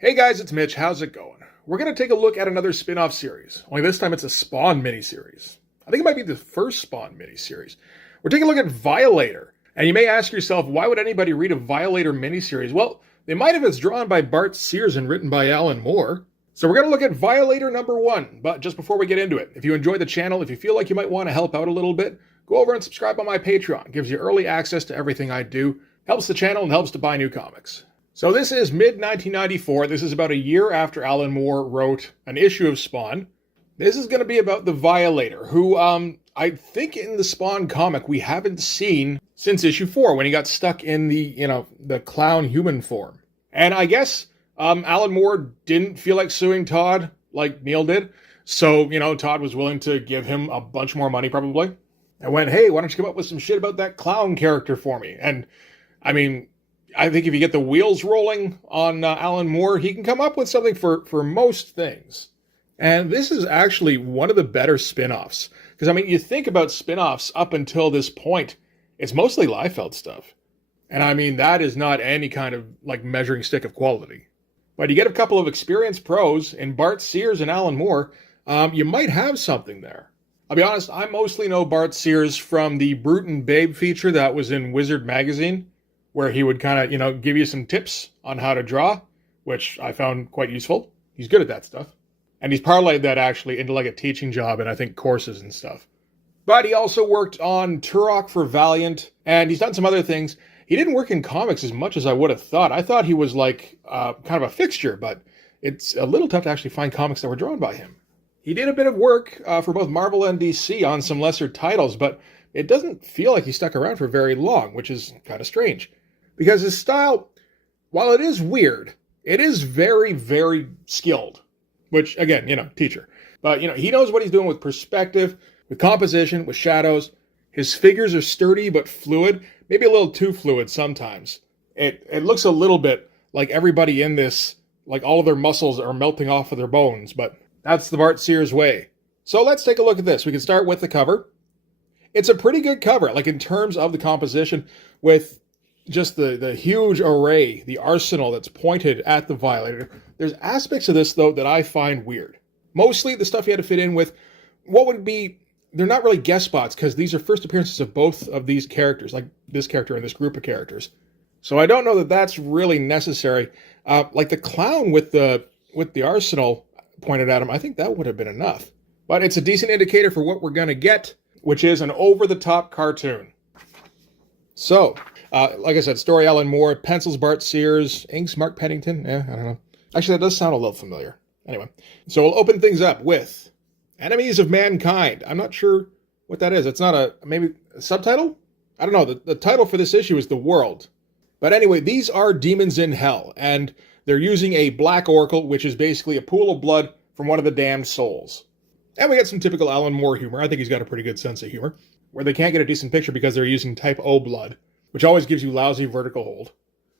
Hey guys, it's Mitch. How's it going? We're going to take a look at another spin-off series. Only this time it's a Spawn miniseries. I think it might be the first Spawn miniseries. We're taking a look at Violator. And you may ask yourself, why would anybody read a Violator miniseries? Well, they might if it's drawn by Bart Sears and written by Alan Moore. So we're going to look at Violator #1. But just before we get into it, if you enjoy the channel, if you feel like you might want to help out a little bit, go over and subscribe on my Patreon. It gives you early access to everything I do. Helps the channel and helps to buy new comics. So this is mid-1994. This is about a year after Alan Moore wrote an issue of Spawn. This is going to be about the Violator, who I think in the Spawn comic we haven't seen since issue 4 when he got stuck in the clown human form. And I guess Alan Moore didn't feel like suing Todd like Neil did. So, Todd was willing to give him a bunch more money probably. And went, hey, why don't you come up with some shit about that clown character for me? And I mean, I think if you get the wheels rolling on Alan Moore, he can come up with something for most things. And this is actually one of the better spin-offs. Because, I mean, you think about spin-offs up until this point, it's mostly Liefeld stuff. And, I mean, that is not any kind of, measuring stick of quality. But you get a couple of experienced pros in Bart Sears and Alan Moore, you might have something there. I'll be honest, I mostly know Bart Sears from the Brute and Babe feature that was in Wizard magazine, where he would kind of, give you some tips on how to draw, which I found quite useful. He's good at that stuff. And he's parlayed that actually into a teaching job and I think courses and stuff. But he also worked on Turok for Valiant, and he's done some other things. He didn't work in comics as much as I would have thought. I thought he was kind of a fixture, but it's a little tough to actually find comics that were drawn by him. He did a bit of work for both Marvel and DC on some lesser titles, but it doesn't feel like he stuck around for very long, which is kind of strange. Because his style, while it is weird, it is very, very skilled. Which, again, teacher. But, he knows what he's doing with perspective, with composition, with shadows. His figures are sturdy but fluid. Maybe a little too fluid sometimes. It looks a little bit like everybody in this, all of their muscles are melting off of their bones. But that's the Bart Sears way. So let's take a look at this. We can start with the cover. It's a pretty good cover, in terms of the composition, with just the huge array, the arsenal that's pointed at the Violator. There's aspects of this, though, that I find weird. Mostly the stuff you had to fit in with what would be, they're not really guest spots, because these are first appearances of both of these characters, like this character and this group of characters. So I don't know that that's really necessary. The clown with the arsenal pointed at him, I think that would have been enough. But it's a decent indicator for what we're going to get, which is an over-the-top cartoon. So, like I said, story Alan Moore, pencils Bart Sears, inks Mark Pennington. I don't know. Actually, that does sound a little familiar. Anyway, so we'll open things up with Enemies of Mankind. I'm not sure what that is. It's not maybe a subtitle? I don't know. The title for this issue is The World. But anyway, these are demons in hell, and they're using a black oracle, which is basically a pool of blood from one of the damned souls. And we got some typical Alan Moore humor. I think he's got a pretty good sense of humor, where they can't get a decent picture because they're using type O blood, which always gives you lousy vertical hold.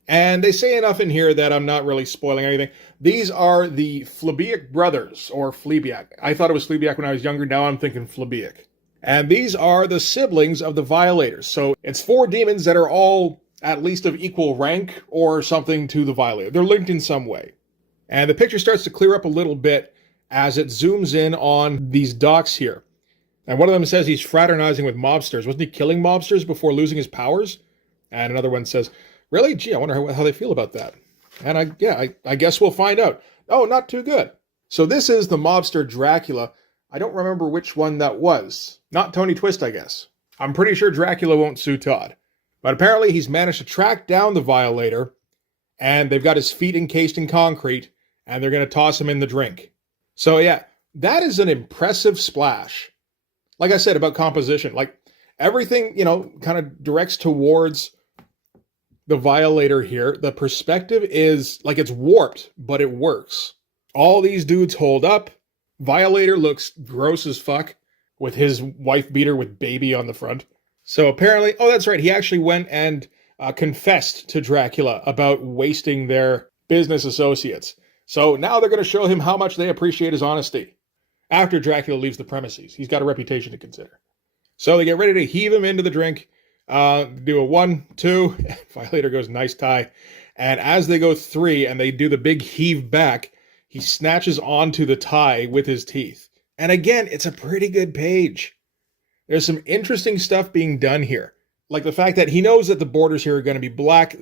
And they say enough in here that I'm not really spoiling anything. These are the Fleabeic brothers, or Fleabeic. I thought it was Fleabeic when I was younger, now I'm thinking Fleabeic. And these are the siblings of the Violators. So it's 4 demons that are all at least of equal rank or something to the Violator. They're linked in some way. And the picture starts to clear up a little bit as it zooms in on these docks here. And one of them says he's fraternizing with mobsters. Wasn't he killing mobsters before losing his powers? And another one says, really? Gee, I wonder how they feel about that. And I guess we'll find out. Oh, not too good. So this is the mobster Dracula. I don't remember which one that was. Not Tony Twist, I guess. I'm pretty sure Dracula won't sue Todd. But apparently he's managed to track down the Violator, and they've got his feet encased in concrete, and they're going to toss him in the drink. So yeah, that is an impressive splash. Like I said about composition, everything, kind of directs towards the Violator here. The perspective is it's warped, but it works. All these dudes hold up. Violator looks gross as fuck with his wife beater with baby on the front. So apparently, oh, that's right. He actually went and confessed to Dracula about wasting their business associates. So now they're going to show him how much they appreciate his honesty. After Dracula leaves the premises, he's got a reputation to consider. So they get ready to heave him into the drink. Do a 1, 2. Violator goes, nice tie. And as they go 3 and they do the big heave back, he snatches onto the tie with his teeth. And again, it's a pretty good page. There's some interesting stuff being done here. Like the fact that he knows that the borders here are going to be black.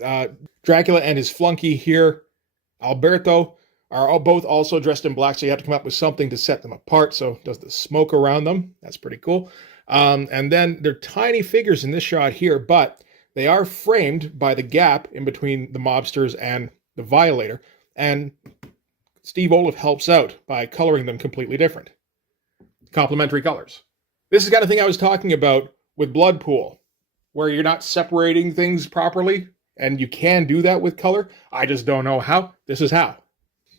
Dracula and his flunky here, Alberto, are all both also dressed in black, so you have to come up with something to set them apart. So does the smoke around them. That's pretty cool. And then they're tiny figures in this shot here, but they are framed by the gap in between the mobsters and the Violator. And Steve Oliff helps out by coloring them completely different. Complementary colors. This is the kind of thing I was talking about with Bloodpool, where you're not separating things properly, and you can do that with color. I just don't know how. This is how.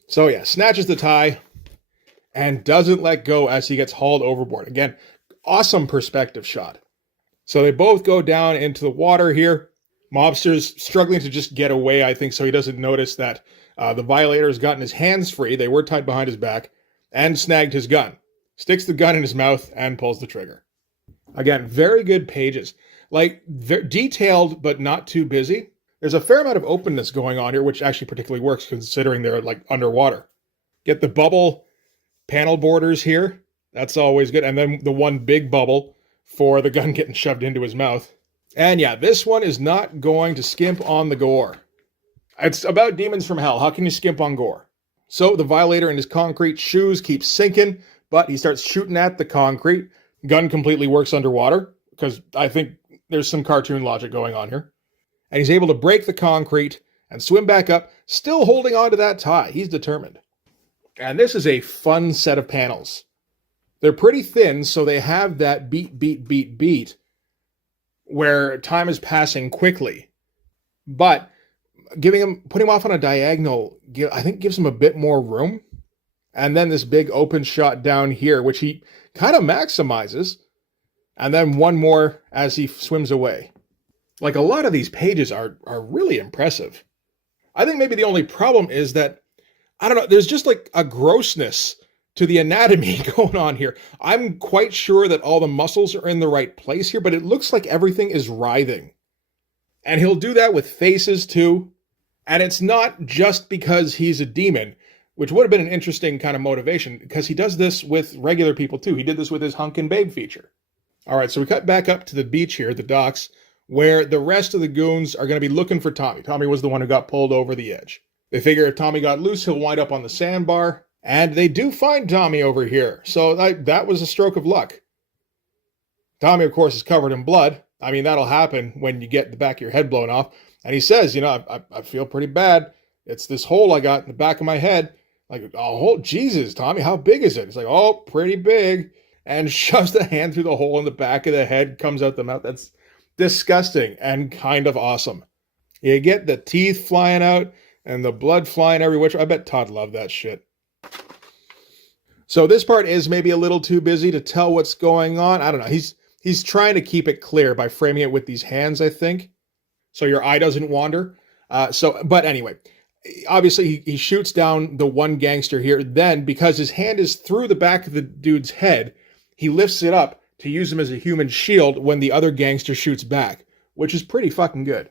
So yeah, snatches the tie and doesn't let go as he gets hauled overboard. Again, awesome perspective shot. So they both go down into the water here. Mobster's struggling to just get away, I think, so he doesn't notice that the Violator has gotten his hands free. They were tied behind his back and snagged his gun. Sticks the gun in his mouth and pulls the trigger. Again, very good pages. Like, detailed, but not too busy. There's a fair amount of openness going on here, which actually particularly works considering they're like underwater. Get the bubble panel borders here. That's always good. And then the one big bubble for the gun getting shoved into his mouth. And yeah, this one is not going to skimp on the gore. It's about demons from hell. How can you skimp on gore? So the Violator in his concrete shoes keeps sinking, but he starts shooting at the concrete. Gun completely works underwater, because I think there's some cartoon logic going on here. And he's able to break the concrete and swim back up, still holding on to that tie. He's determined. And this is a fun set of panels. They're pretty thin, so they have that beat, beat, beat, beat, where time is passing quickly. But putting him off on a diagonal, I think gives him a bit more room. And then this big open shot down here, which he kind of maximizes. And then one more as he swims away. Like, a lot of these pages are really impressive. I think maybe the only problem is that, I don't know, there's just like a grossness to the anatomy going on here. I'm quite sure that all the muscles are in the right place here, but it looks like everything is writhing. And he'll do that with faces too. And it's not just because he's a demon, which would have been an interesting kind of motivation, because he does this with regular people too. He did this with his Hunk and Babe feature. All right, so we cut back up to the beach here, the docks, where the rest of the goons are going to be looking for Tommy. Tommy was the one who got pulled over the edge. They figure if Tommy got loose, he'll wind up on the sandbar. And they do find Tommy over here. So that was a stroke of luck. Tommy, of course, is covered in blood. I mean, that'll happen when you get the back of your head blown off. And he says, you know, I feel pretty bad. It's this hole I got in the back of my head. Like, oh, Jesus, Tommy, how big is it? He's like, oh, pretty big. And shoves the hand through the hole in the back of the head, comes out the mouth. That's disgusting and kind of awesome. You get the teeth flying out and the blood flying every which way. I bet Todd loved that shit. So this part is maybe a little too busy to tell what's going on. I don't know. He's trying to keep it clear by framing it with these hands, I think, so your eye doesn't wander. But anyway, obviously he shoots down the one gangster here. Then, because his hand is through the back of the dude's head, he lifts it up to use him as a human shield when the other gangster shoots back, which is pretty fucking good.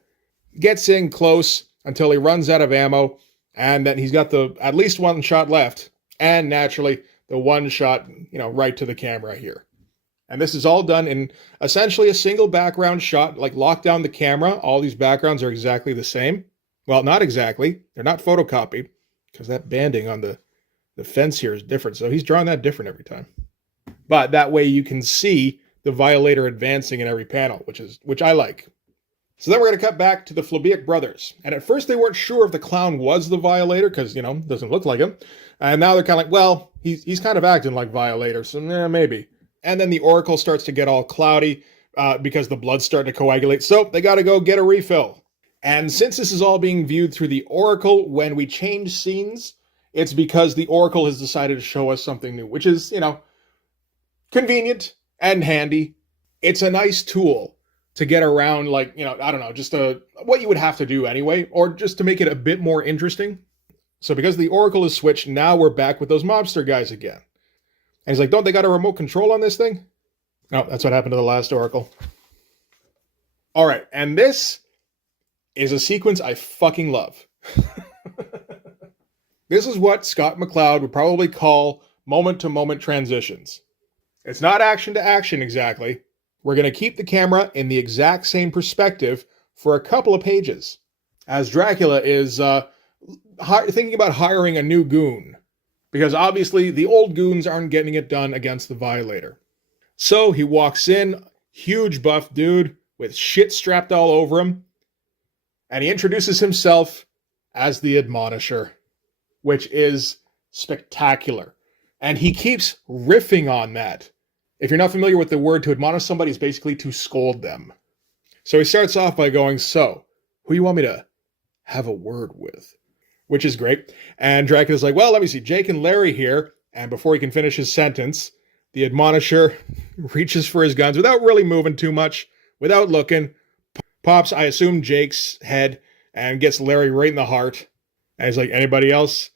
Gets in close until he runs out of ammo, and then he's got at least one shot left, and naturally the one shot, right to the camera here. And this is all done in essentially a single background shot, like lock down the camera. All these backgrounds are exactly the same. Well, not exactly. They're not photocopied, because that banding on the fence here is different. So he's drawing that different every time. But that way you can see the Violator advancing in every panel, which I like. So then we're going to cut back to the Flabiak brothers. And at first they weren't sure if the clown was the Violator, because, doesn't look like him. And now they're kind of like, well, he's kind of acting like Violator, so maybe. And then the Oracle starts to get all cloudy because the blood's starting to coagulate. So they got to go get a refill. And since this is all being viewed through the Oracle, when we change scenes, it's because the Oracle has decided to show us something new, which is, convenient and handy. It's a nice tool to get around, I don't know, just what you would have to do anyway, or just to make it a bit more interesting. So because the Oracle is switched, now we're back with those mobster guys again. And he's like, don't they got a remote control on this thing? No, that's what happened to the last Oracle. All right, and this is a sequence I fucking love. This is what Scott McCloud would probably call moment-to-moment transitions. It's not action to action exactly. We're going to keep the camera in the exact same perspective for a couple of pages, as Dracula is thinking about hiring a new goon, because obviously the old goons aren't getting it done against the Violator. So he walks in, huge buff dude with shit strapped all over him, and he introduces himself as the Admonisher, which is spectacular. And he keeps riffing on that. If you're not familiar with the word, to admonish somebody is basically to scold them. So he starts off by going, so, who you want me to have a word with? Which is great. And Dracula's like, well, let me see, Jake and Larry here. And before he can finish his sentence, the Admonisher reaches for his guns without really moving too much, without looking, pops, I assume, Jake's head and gets Larry right in the heart. And he's like, anybody else?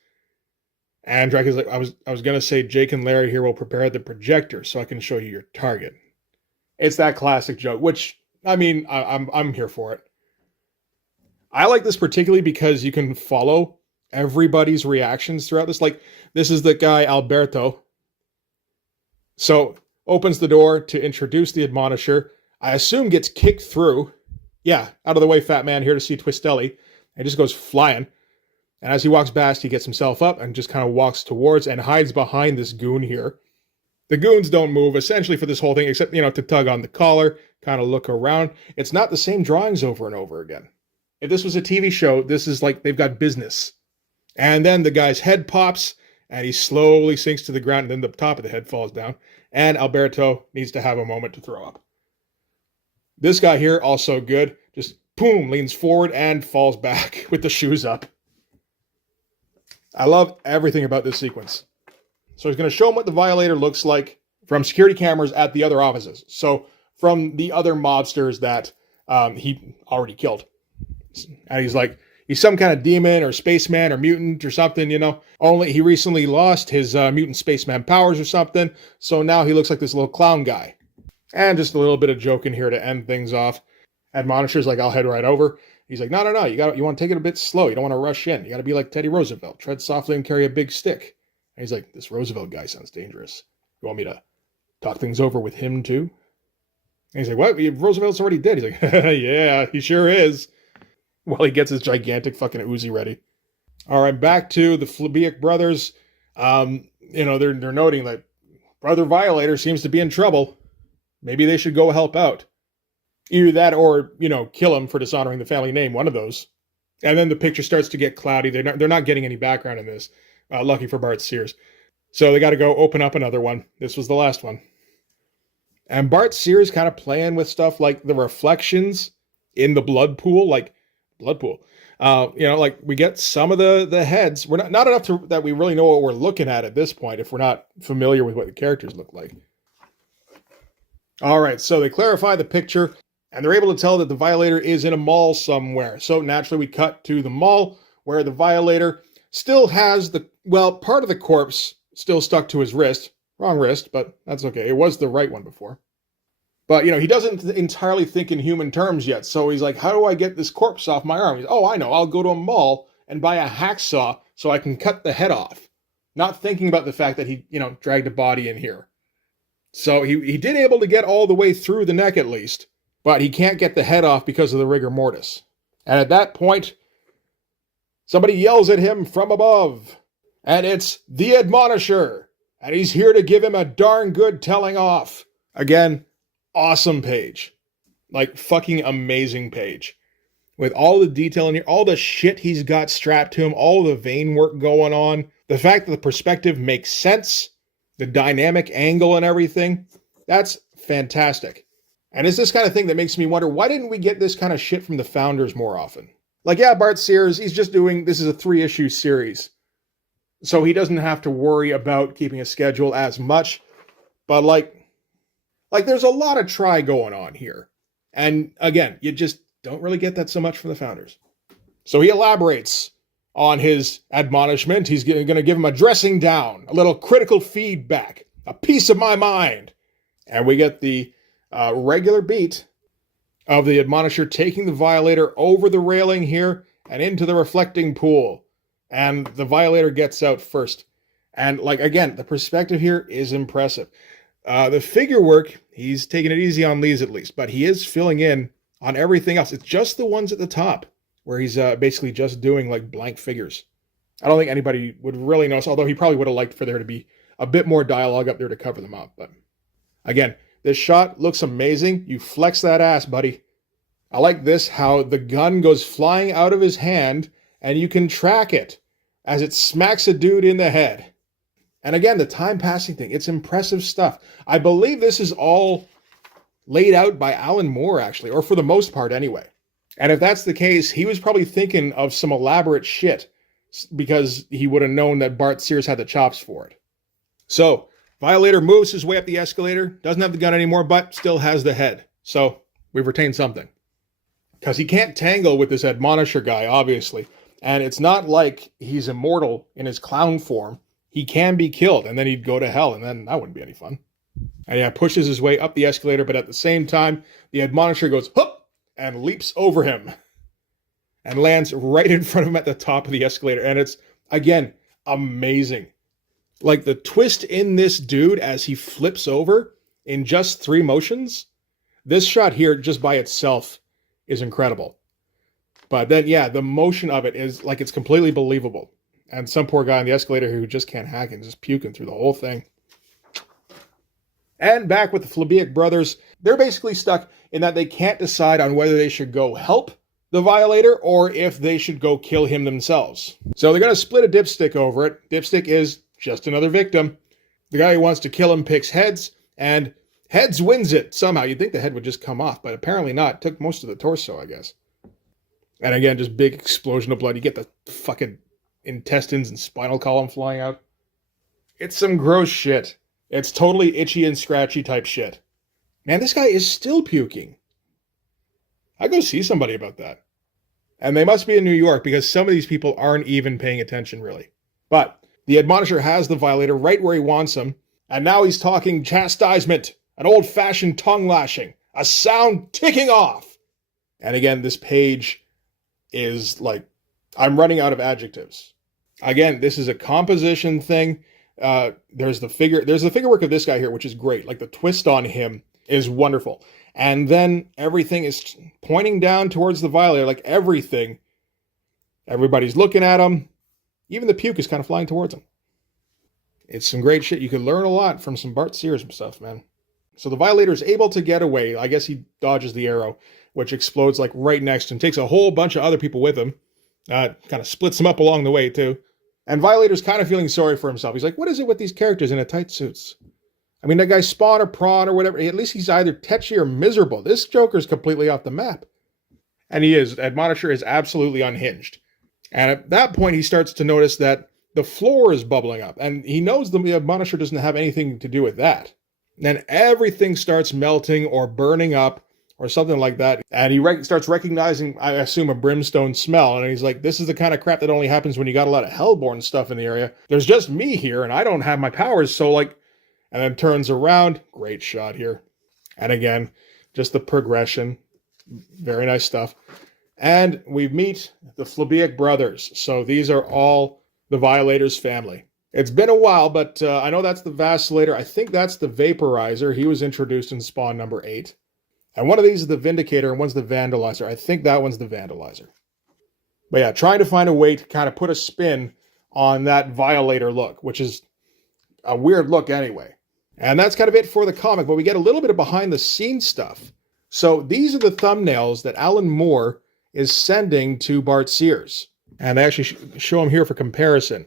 And Dracula's like, I was going to say Jake and Larry here will prepare the projector so I can show you your target. It's that classic joke, which, I mean, I'm here for it. I like this particularly because you can follow everybody's reactions throughout this. Like, this is the guy, Alberto. So, opens the door to introduce the Admonisher. I assume gets kicked through. Yeah, out of the way, fat man, here to see Twistelli. And just goes flying. And as he walks past, he gets himself up and just kind of walks towards and hides behind this goon here. The goons don't move, essentially, for this whole thing, except, to tug on the collar, kind of look around. It's not the same drawings over and over again. If this was a TV show, this is like they've got business. And then the guy's head pops, and he slowly sinks to the ground, and then the top of the head falls down. And Alberto needs to have a moment to throw up. This guy here, also good, just boom, leans forward and falls back with the shoes up. I love everything about this sequence. So he's going to show him what the Violator looks like from security cameras at the other offices. So from the other mobsters that he already killed. And he's like, he's some kind of demon or spaceman or mutant or something, Only he recently lost his mutant spaceman powers or something. So now he looks like this little clown guy. And just a little bit of joke in here to end things off. Admonisher's like, I'll head right over. He's like, no, you want to take it a bit slow. You don't want to rush in. You got to be like Teddy Roosevelt. Tread softly and carry a big stick. And he's like, this Roosevelt guy sounds dangerous. You want me to talk things over with him too? And he's like, what? Roosevelt's already dead. He's like, yeah, he sure is. While he gets his gigantic fucking Uzi ready. All right, back to the Flabiak brothers. They're noting that Brother Violator seems to be in trouble. Maybe they should go help out. Either that or, kill him for dishonoring the family name, one of those. And then the picture starts to get cloudy. They're not getting any background in this. Lucky for Bart Sears. So they got to go open up another one. This was the last one. And Bart Sears kind of playing with stuff like the reflections in the blood pool. We get some of the heads. We're not enough that we really know what we're looking at this point if we're not familiar with what the characters look like. All right, so they clarify the picture. And they're able to tell that the Violator is in a mall somewhere. So naturally we cut to the mall where the Violator still has part of the corpse still stuck to his wrist. Wrong wrist, but that's okay. It was the right one before. But, he doesn't entirely think in human terms yet. So he's like, how do I get this corpse off my arm? He's, I know. I'll go to a mall and buy a hacksaw so I can cut the head off. Not thinking about the fact that he, dragged a body in here. So he did able to get all the way through the neck at least. But he can't get the head off because of the rigor mortis. And at that point, somebody yells at him from above. And it's the Admonisher. And he's here to give him a darn good telling off. Again, awesome page. Like, fucking amazing page. With all the detail in here, all the shit he's got strapped to him, all the vein work going on, the fact that the perspective makes sense, the dynamic angle and everything, that's fantastic. And it's this kind of thing that makes me wonder, why didn't we get this kind of shit from the founders more often? Like, yeah, Bart Sears, he's just this is a 3-issue series. So he doesn't have to worry about keeping a schedule as much. But like there's a lot of try going on here. And again, you just don't really get that so much from the founders. So he elaborates on his admonishment. He's going to give him a dressing down, a little critical feedback, a piece of my mind. And we get the regular beat of the Admonisher taking the Violator over the railing here and into the reflecting pool. And the Violator gets out first. And like, again, the perspective here is impressive. The figure work, he's taking it easy on these at least, but he is filling in on everything else. It's just the ones at the top where he's basically just doing like blank figures. I don't think anybody would really notice, although he probably would have liked for there to be a bit more dialogue up there to cover them up. But again, this shot looks amazing. You flex that ass, buddy. I like this, how the gun goes flying out of his hand and you can track it as it smacks a dude in the head. And again, the time passing thing, it's impressive stuff. I believe this is all laid out by Alan Moore, actually, or for the most part anyway. And if that's the case, he was probably thinking of some elaborate shit because he would have known that Bart Sears had the chops for it. So, Violator moves his way up the escalator, doesn't have the gun anymore, but still has the head. So, we've retained something. Because he can't tangle with this Admonisher guy, obviously. And it's not like he's immortal in his clown form. He can be killed, and then he'd go to hell, and then that wouldn't be any fun. And yeah, pushes his way up the escalator, but at the same time, the Admonisher goes, hup, and leaps over him. And lands right in front of him at the top of the escalator. And it's, again, amazing. Like, the twist in this dude as he flips over in just 3 motions, this shot here, just by itself, is incredible. But then, yeah, the motion of it is like it's completely believable. And some poor guy on the escalator who just can't hack and just puking through the whole thing. And back with the Flabiac brothers, they're basically stuck in that they can't decide on whether they should go help the Violator or if they should go kill him themselves. So they're going to split a dipstick over it. Dipstick is just another victim. The guy who wants to kill him picks heads, and heads wins it somehow. You'd think the head would just come off, but apparently not. It took most of the torso, I guess. And again, just big explosion of blood. You get the fucking intestines and spinal column flying out. It's some gross shit. It's totally itchy and scratchy type shit. Man, this guy is still puking. I'd go see somebody about that. And they must be in New York because some of these people aren't even paying attention, really. But the Admonisher has the Violator right where he wants him. And now he's talking chastisement, an old-fashioned tongue lashing, a sound ticking off. And again, this page is like, I'm running out of adjectives. Again, this is a composition thing. There's the figure work of this guy here, which is great. Like the twist on him is wonderful. And then everything is pointing down towards the Violator, like everything. Everybody's looking at him. Even the puke is kind of flying towards him. It's some great shit. You can learn a lot from some Bart Sears stuff, man. So the Violator is able to get away. I guess he dodges the arrow, which explodes like right next to him. Takes a whole bunch of other people with him. Kind of splits them up along the way, too. And Violator's kind of feeling sorry for himself. He's like, what is it with these characters in a tight suits? I mean, that guy's Spawn or Prawn or whatever. At least he's either tetchy or miserable. This Joker's completely off the map. And he is. Admonisher is absolutely unhinged. And at that point, he starts to notice that the floor is bubbling up. And he knows the Admonisher doesn't have anything to do with that. And then everything starts melting or burning up or something like that. And he starts recognizing, I assume, a brimstone smell. And he's like, this is the kind of crap that only happens when you got a lot of Hellborn stuff in the area. There's just me here, and I don't have my powers, so like... And then turns around. Great shot here. And again, just the progression. Very nice stuff. And we meet the Flabiac brothers. So these are all the Violator's family. It's been a while, but I know that's the Vacillator. I think that's the Vaporizer. He was introduced in Spawn number 8. And one of these is the Vindicator, and one's the Vandalizer. I think that one's the Vandalizer. But yeah, trying to find a way to kind of put a spin on that Violator look, which is a weird look anyway. And that's kind of it for the comic, but we get a little bit of behind-the-scenes stuff. So these are the thumbnails that Alan Moore is sending to Bart Sears. And I actually show them here for comparison.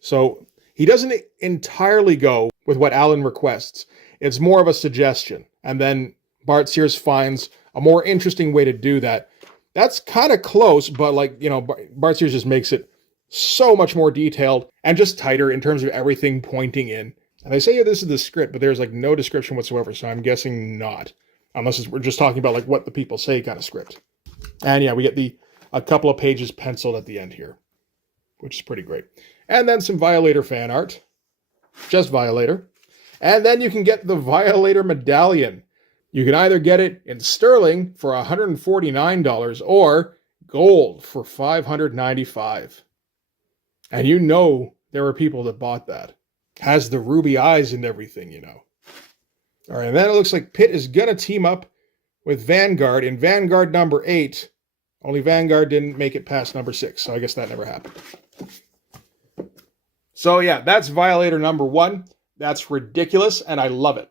So he doesn't entirely go with what Alan requests. It's more of a suggestion. And then Bart Sears finds a more interesting way to do that. That's kind of close, but like, you know, Bart Sears just makes it so much more detailed and just tighter in terms of everything pointing in. And they say, yeah, this is the script, but there's like no description whatsoever, so I'm guessing not. Unless we're just talking about like what the people say kind of script. And yeah, we get a couple of pages penciled at the end here, which is pretty great. And then some Violator fan art. Just Violator. And then you can get the Violator medallion. You can either get it in sterling for $149 or gold for $595. And you know there were people that bought that. Has the ruby eyes and everything, you know. All right, and then it looks like Pitt is going to team up with Vanguard in Vanguard number 8. Only Vanguard didn't make it past number 6, so I guess that never happened. So yeah, that's Violator number 1. That's ridiculous, and I love it.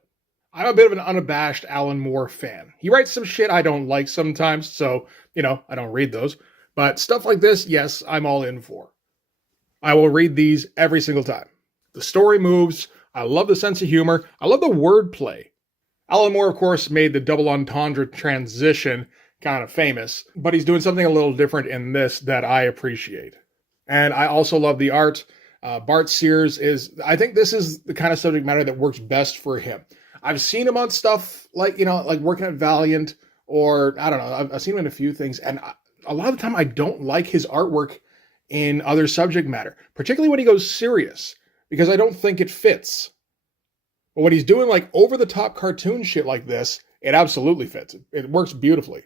I'm a bit of an unabashed Alan Moore fan. He writes some shit I don't like sometimes, so, you know, I don't read those. But stuff like this, yes, I'm all in for. I will read these every single time. The story moves. I love the sense of humor. I love the wordplay. Alan Moore, of course, made the double entendre transition kind of famous, but he's doing something a little different in this that I appreciate. And I also love the art. Bart Sears I think this is the kind of subject matter that works best for him. I've seen him on stuff like, you know, like working at Valiant, or I don't know, I've seen him in a few things, and a lot of the time I don't like his artwork in other subject matter, particularly when he goes serious, because I don't think it fits. But when he's doing like over-the-top cartoon shit like this, it absolutely fits. It works beautifully.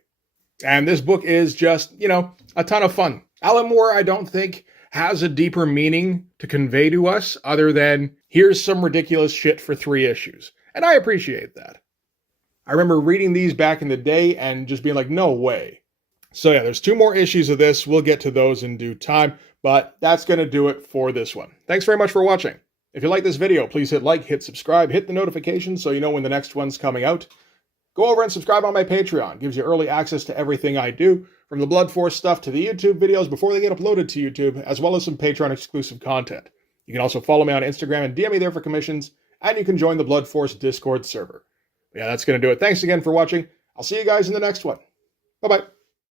And this book is just, you know, a ton of fun. Alan Moore, I don't think, has a deeper meaning to convey to us other than, here's some ridiculous shit for 3 issues. And I appreciate that. I remember reading these back in the day and just being like, no way. So yeah, there's 2 more issues of this. We'll get to those in due time, but that's going to do it for this one. Thanks very much for watching. If you like this video, please hit like, hit subscribe, hit the notification so you know when the next one's coming out. Go over and subscribe on my Patreon. It gives you early access to everything I do, from the Blood Force stuff to the YouTube videos before they get uploaded to YouTube, as well as some Patreon exclusive content. You can also follow me on Instagram and DM me there for commissions, and you can join the Blood Force Discord server. But yeah, that's going to do it. Thanks again for watching. I'll see you guys in the next one. Bye-bye.